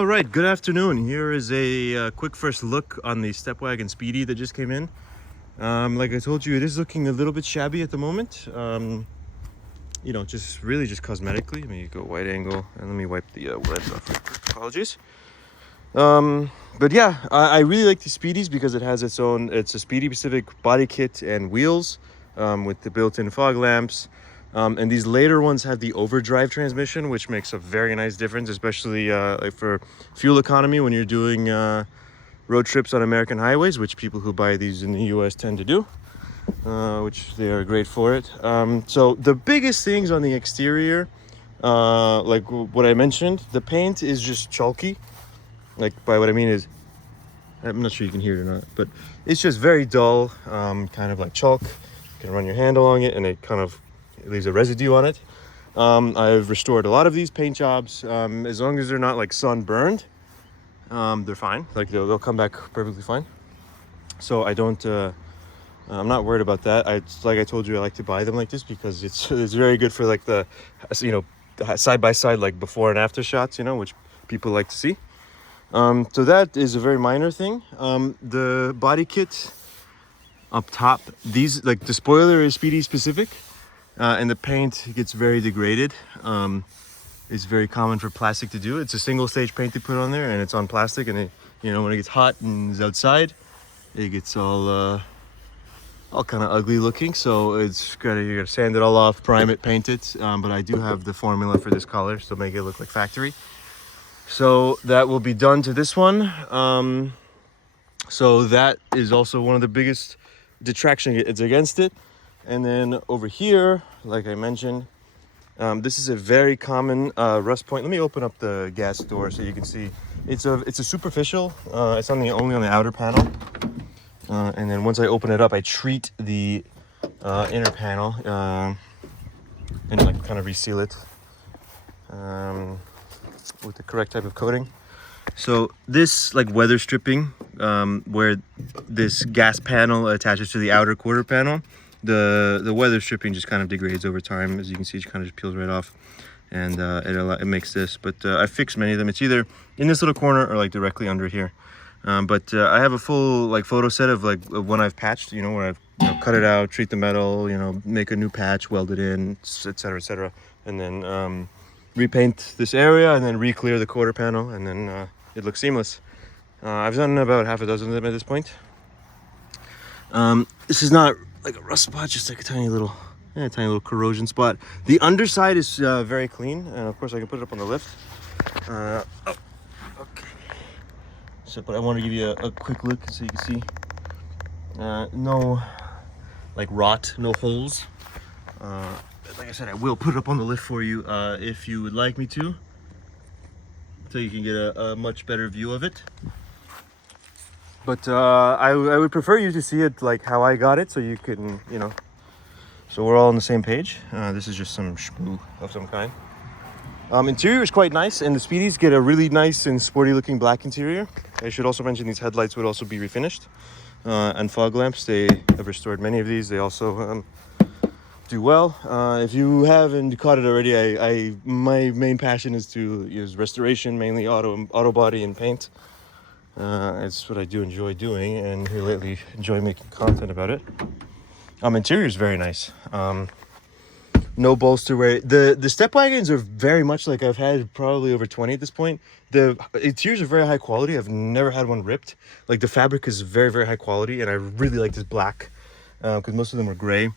All right, good afternoon. Here is a quick first look on the Stepwgn Speedy that just came in. Like I told you, it is looking a little bit shabby at the moment. You know, just really just cosmetically. Let me go wide angle and let me wipe the lens off. Apologies. But yeah, I really like the Speedies because it has it's a Speedy specific body kit and wheels with the built-in fog lamps. And these later ones have the overdrive transmission, which makes a very nice difference, especially like for fuel economy when you're doing road trips on American highways, which people who buy these in the US tend to do, which they are great for it. So the biggest things on the exterior, like what I mentioned, the paint is just chalky. Like by what I mean is, I'm not sure you can hear it or not, but it's just very dull, kind of like chalk. You can run your hand along it and it leaves a residue on it. I've restored a lot of these paint jobs. As long as they're not like sunburned, they're fine. Like they'll come back perfectly fine. So I'm not worried about that. Like I told you, I like to buy them like this because it's very good for like the, you know, side by side, like before and after shots, you know, which people like to see. So that is a very minor thing. The body kit up top, these, like the spoiler is Speedy specific, and the paint gets very degraded. It's very common for plastic to do. It's a single stage paint they put on there, and it's on plastic, and it, you know, when it gets hot and is outside, it gets all kind of ugly looking. So you gotta sand it all off, prime it, paint it. But I do have the formula for this color, so make it look like factory. So that will be done to this one. So that is also one of the biggest detraction it's against it. And then over here, like I mentioned, this is a very common rust point. Let me open up the gas door so you can see. It's a superficial. It's only on the outer panel. And then once I open it up, I treat the inner panel and like kind of reseal it. With the correct type of coating. So this like weather stripping, where this gas panel attaches to the outer quarter panel, the weather stripping just kind of degrades over time. As you can see, it kind of just peels right off, and it makes this. But I fixed many of them. It's either in this little corner or like directly under here. But I have a full like photo set of like when I've patched, you know, where I've cut it out, treat the metal, you know, make a new patch, weld it in, etc., etc., and then repaint this area and then re-clear the quarter panel, and then it looks seamless. I've done about half a dozen of them at this point. This is not like a rust spot, just like a tiny little corrosion spot. The underside is very clean, and of course I can put it up on the lift. Okay. So, but I want to give you a quick look so you can see. No like rot, no holes. Like I said, I will put it up on the lift for you if you would like me to, so you can get a much better view of it. But I would prefer you to see it like how I got it, so you can, you know, so we're all on the same page. This is just some sprue of some kind. Interior is quite nice, and the Speedies get a really nice and sporty looking black interior. I should also mention these headlights would also be refinished, and fog lamps. They have restored many of these. They also do well. If you haven't caught it already, my main passion is to use restoration, mainly auto body and paint. It's what I do enjoy doing, and here lately enjoy making content about it. Interior is very nice. No bolster wear. The Stepwagens are very much like I've had probably over 20 at this point. The interiors are very high quality. I've never had one ripped. Like the fabric is very, very high quality, and I really like this black because most of them are gray.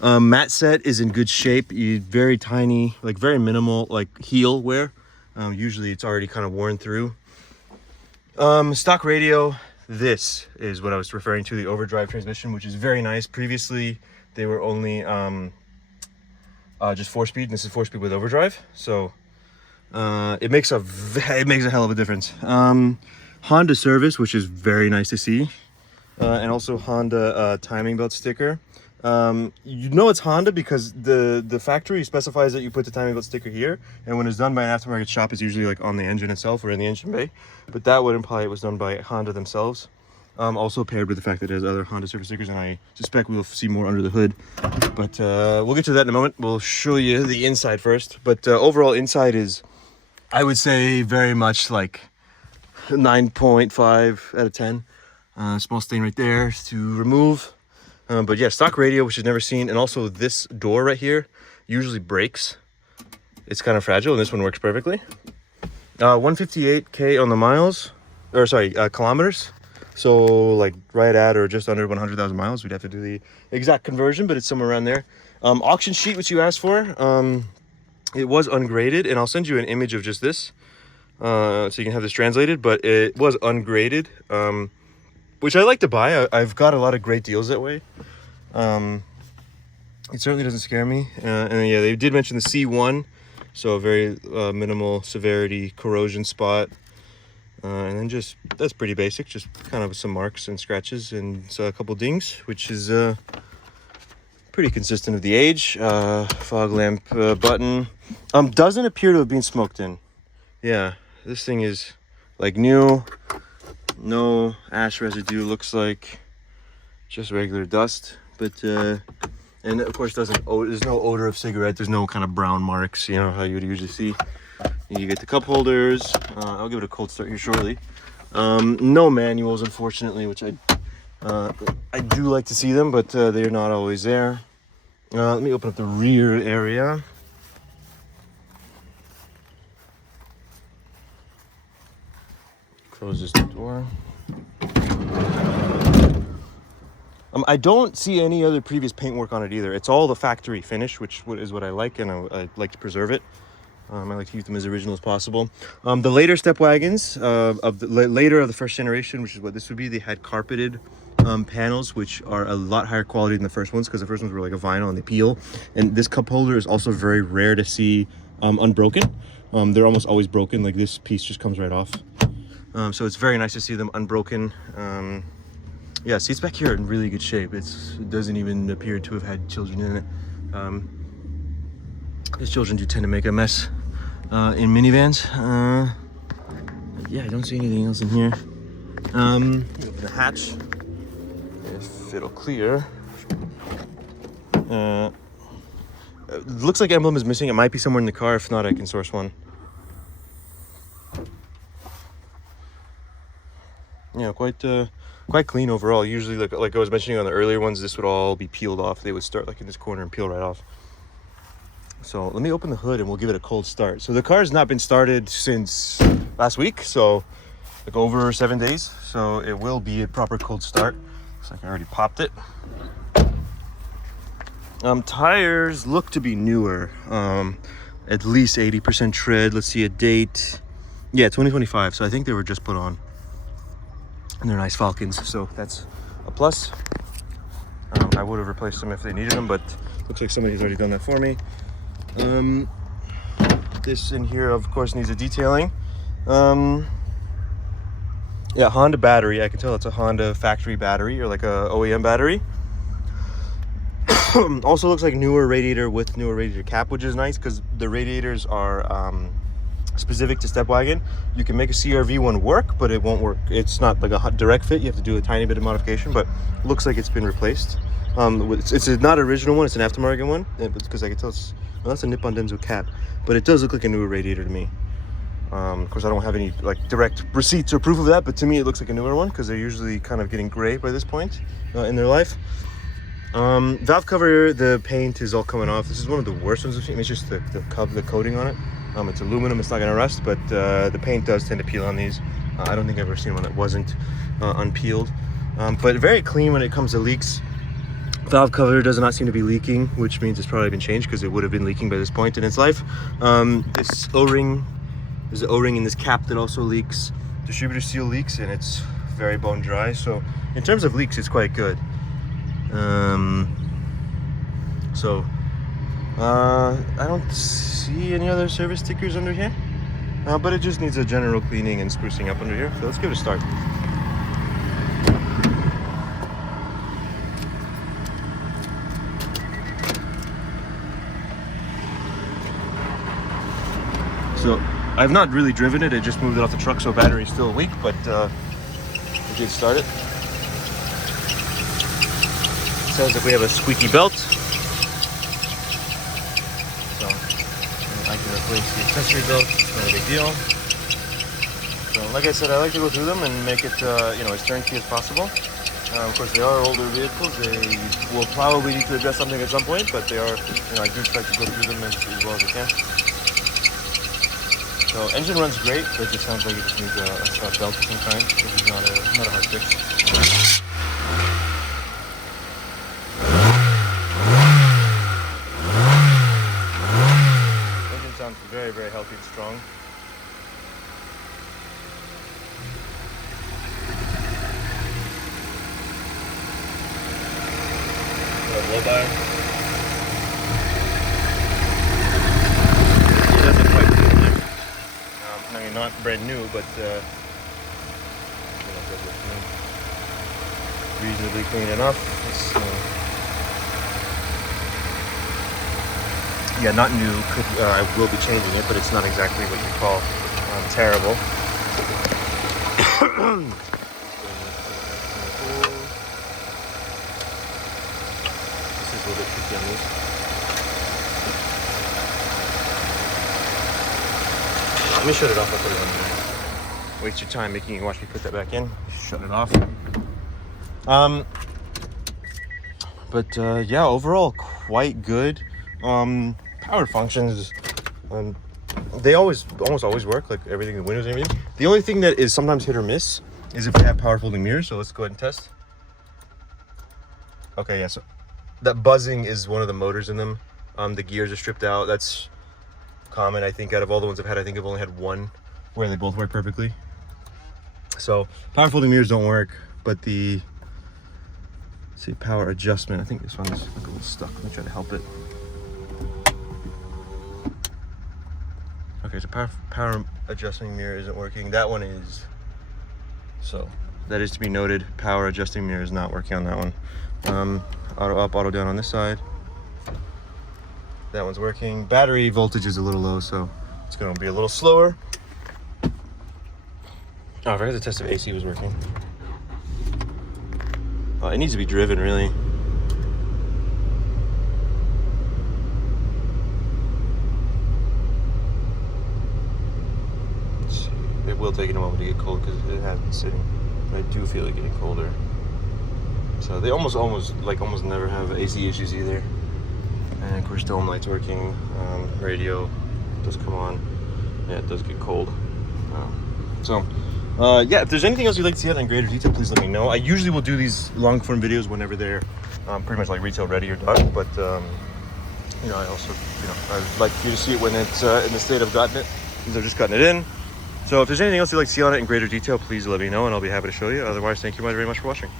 Mat set is in good shape. Very tiny, like very minimal, like heel wear. Usually it's already kind of worn through. Stock radio. This is what I was referring to, the overdrive transmission, which is very nice. Previously, they were only just 4-speed, and this is 4-speed with overdrive. So it makes a hell of a difference. Honda service, which is very nice to see, and also Honda timing belt sticker. You know it's Honda because the factory specifies that you put the timing belt sticker here, and when it's done by an aftermarket shop, it's usually like on the engine itself or in the engine bay. But that would imply it was done by Honda themselves. Also paired with the fact that it has other Honda service stickers, and I suspect we'll see more under the hood. But we'll get to that in a moment. We'll show you the inside first. But overall inside is, I would say, very much like 9.5 out of 10. Small stain right there to remove. But yeah, stock radio, which is never seen. And also this door right here usually breaks. It's kind of fragile, and this one works perfectly. 158K on the miles, or sorry, kilometers. So like right at or just under 100,000 miles. We'd have to do the exact conversion, but it's somewhere around there. Auction sheet, which you asked for, it was ungraded, and I'll send you an image of just this, so you can have this translated, but it was ungraded, which I like to buy. I've got a lot of great deals that way. It certainly doesn't scare me. And yeah, they did mention the C1, so a very minimal severity corrosion spot. And then just, that's pretty basic, just kind of some marks and scratches and a couple dings, which is pretty consistent with the age. Fog lamp button. Doesn't appear to have been smoked in. Yeah, this thing is like new. No ash residue, looks like just regular dust. But, and of course there's no odor of cigarette. There's no kind of brown marks, you know, how you would usually see. You get the cup holders. I'll give it a cold start here shortly. No manuals, unfortunately, which I do like to see them, but they're not always there. Let me open up the rear area. Close this door. I don't see any other previous paintwork on it either. It's all the factory finish, which is what I like, and I like to preserve it. I like to keep them as original as possible. The later Stepwagns, later of the first generation, which is what this would be, they had carpeted panels, which are a lot higher quality than the first ones, because the first ones were like a vinyl and they peel. And this cup holder is also very rare to see unbroken. They're almost always broken. Like this piece just comes right off. So it's very nice to see them unbroken. Yeah, seats back here are in really good shape. It doesn't even appear to have had children in it. These children do tend to make a mess in minivans. Yeah, I don't see anything else in here. Open the hatch, if it'll clear. It looks like emblem is missing. It might be somewhere in the car. If not, I can source one. Yeah, quite clean overall. Usually, like I was mentioning on the earlier ones, this would all be peeled off. They would start like in this corner and peel right off. So let me open the hood and we'll give it a cold start. So the car has not been started since last week, so like over 7 days. So it will be a proper cold start. Looks like I already popped it. Tires look to be newer. At least 80% tread. Let's see a date. Yeah, 2025. So I think they were just put on. And they're nice Falcons, so that's a plus. I would have replaced them if they needed them, but looks like somebody's already done that for me. This in here, of course, needs a detailing. Yeah, Honda battery. I can tell it's a Honda factory battery or like a OEM battery. Also looks like newer radiator with newer radiator cap, which is nice because the radiators are specific to Stepwgn. You can make a CRV one work, but it won't work. It's not like a direct fit. You have to do a tiny bit of modification, but looks like it's been replaced. It's not an original one. It's an aftermarket one, because I can tell it's, well, that's a Nippon Denso cap, but it does look like a newer radiator to me. Of course, I don't have any like direct receipts or proof of that, but to me it looks like a newer one because they're usually kind of getting gray by this point in their life. Valve cover, the paint is all coming off. This is one of the worst ones I've seen. It's just the coating on it. It's aluminum, it's not gonna rust, but the paint does tend to peel on these. I don't think I've ever seen one that wasn't unpeeled. But very clean when it comes to leaks. Valve cover does not seem to be leaking, which means it's probably been changed because it would have been leaking by this point in its life. This O-ring, there's an O-ring in this cap that also leaks. Distributor seal leaks and it's very bone dry. So in terms of leaks, it's quite good. I don't see any other service stickers under here, but it just needs a general cleaning and sprucing up under here. So let's give it a start. So I've not really driven it. I just moved it off the truck, so battery's still weak, but we did start it. Sounds like we have a squeaky belt. So I can replace the accessory belt, not a big deal. So, like I said, I like to go through them and make it, as turnkey as possible. Of course, they are older vehicles. They will probably need to address something at some point, but they are, I do try to go through them as well as I can. So, engine runs great, but it just sounds like it just needs a belt of some kind, which is not a hard fix. Engine sounds very, very healthy and strong. Blow by. It does look quite clean there. I mean, not brand new, but it does look clean. Reasonably clean enough. Yeah, not new. I will be changing it, but it's not exactly what you call terrible. A little bit tricky on these. Let me shut it off. I'll put it on there. Waste your time making you watch me put that back in. Shut it off. But yeah, overall quite good. Power functions. They almost always work, like everything, the windows and everything. The only thing that is sometimes hit or miss is if they have power folding mirrors. So let's go ahead and test. Okay, yeah. So that buzzing is one of the motors in them. The gears are stripped out. That's common. I think out of all the ones I've had, I think I've only had one where they both work perfectly. So power folding mirrors don't work, but the power adjustment, I think this one's like a little stuck. Let me try to help it. Okay, so power adjusting mirror isn't working. That one is. So that is to be noted. Power adjusting mirror is not working on that one. Auto up, auto down on this side. That one's working. Battery voltage is a little low, so it's going to be a little slower. Oh, I forgot to test if AC was working. Oh, it needs to be driven, really. Let's see. It will take it a moment to get cold because it has been sitting. But I do feel it getting colder. So they almost never have AC issues either. And of course, dome light's working. Radio does come on. Yeah, it does get cold. Yeah, if there's anything else you'd like to see out in greater detail, please let me know. I usually will do these long form videos whenever they're pretty much like retail ready or done. But I also, I'd like you to see it when it's in the state I've gotten it, since I've just gotten it in. So if there's anything else you'd like to see on it in greater detail, please let me know, and I'll be happy to show you. Otherwise, thank you very much for watching.